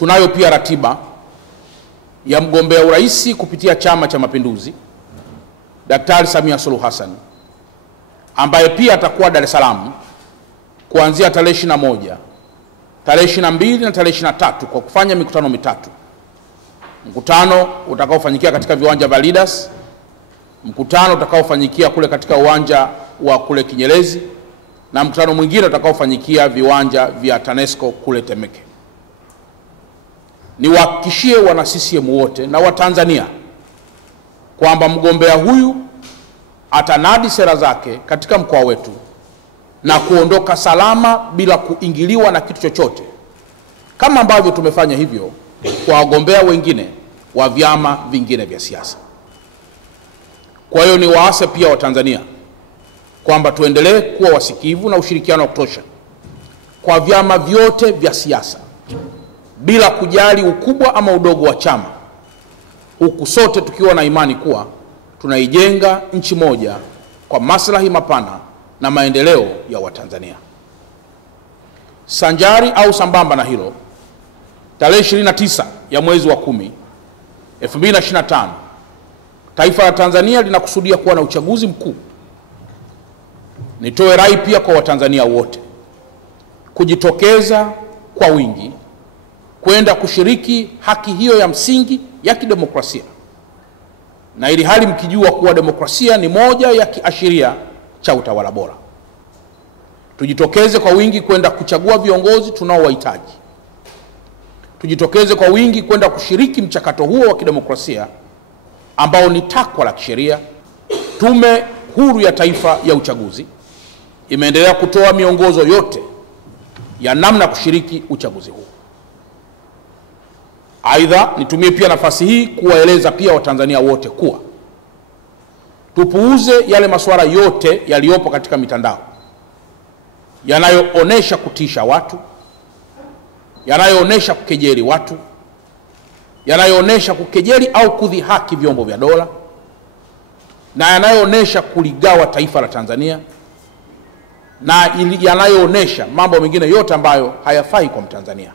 tunayo pia ratiba ya mgombea urais kupitia Chama cha Mapinduzi Daktari Samia Suluhu Hassan, ambaye pia atakuwa Dar es Salaam kuanzia tarehe 21, tarehe 22 na tarehe 23 kwa kufanya mikutano mitatu. Mkutano utakaofanyikia katika viwanja vya Leaders, mkutano utakaofanyikia kule katika uwanja wa kule Kinyerezi, na mkutano mwingine utakaofanyikia viwanja vya TANESCO kule Temeke. Niwahakikishie wana CCM wote na Watanzania kwamba mgombea huyu atanadi sera zake katika mkoa wetu na kuondoka salama bila kuingiliwa na kitu chochote, kama ambavyo tumefanya hivyo kwa wagombea wengine wa vyama vingine vya siasa. Kwa hiyo niwaase pia Watanzania kwamba tuendelee kuwa wasikivu na ushirikiano wa kutosha kwa vyama vyote vya siasa bila kujali ukubwa ama udogo wa chama, huku sote tukiwa na imani kuwa tunaijenga nchi moja kwa maslahi mapana na maendeleo ya Watanzania. Sanjari au sambamba na hilo, tarehe 29 ya mwezi wa 10, 2025, taifa la Tanzania linakusudia kuwa na uchaguzi mkuu. Nitoe rai pia kwa Watanzania wote kujitokeza kwa wingi kwenda kushiriki haki hiyo ya msingi ya kidemokrasia, na ili hali mkijua kuwa demokrasia ni moja ya kiashiria cha utawala bora. Tujitokeze kwa wingi kwenda kuchagua viongozi tunaowahitaji. Tujitokeze kwa wingi kwenda kushiriki mchakato huo wa kidemokrasia ambao ni takwa la kisheria. Tume Huru ya Taifa ya Uchaguzi imeendelea kutoa miongozo yote ya namna kushiriki uchaguzi huu. Aidha, nitumie pia nafasi hii kuwaeleza pia Watanzania wote kuwa tupuuze yale masuala yote yaliyopo katika mitandao yanayoonesha kutisha watu, yanayoonesha kukejeli watu, yanayoonesha kukejeli au kudhihaki vyombo vya dola, na yanayoonesha kuligawa taifa la Tanzania, na yanayoonesha mambo mengine yote ambayo hayafai kwa Mtanzania.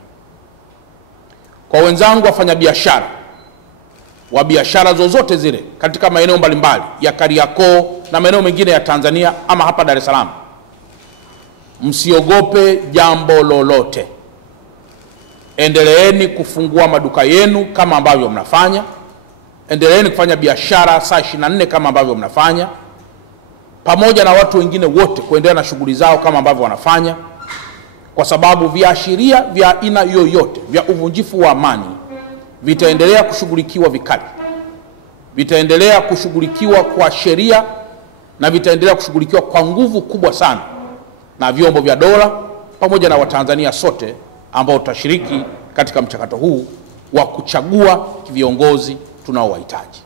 Kwa wenzangu wafanyabiashara wa biashara zozote zile katika maeneo mbalimbali ya Kariakoo na maeneo mengine ya Tanzania ama hapa Dar es Salaam, msiogope jambo lolote. Endeleeni kufungua maduka yenu kama ambavyo mnafanya. Endeleeni kufanya biashara saa 24 kama ambavyo mnafanya, pamoja na watu wengine wote kuendelea na shughuli zao kama ambavyo wanafanya, kwa sababu viashiria vya aina yoyote vya uvunjifu wa amani vitaendelea kushughulikiwa vikali, vitaendelea kushughulikiwa kwa sheria, na vitaendelea kushughulikiwa kwa nguvu kubwa sana na vyombo vya dola pamoja na Watanzania sote ambao tutashiriki katika mchakato huu wa kuchagua viongozi tunaowahitaji.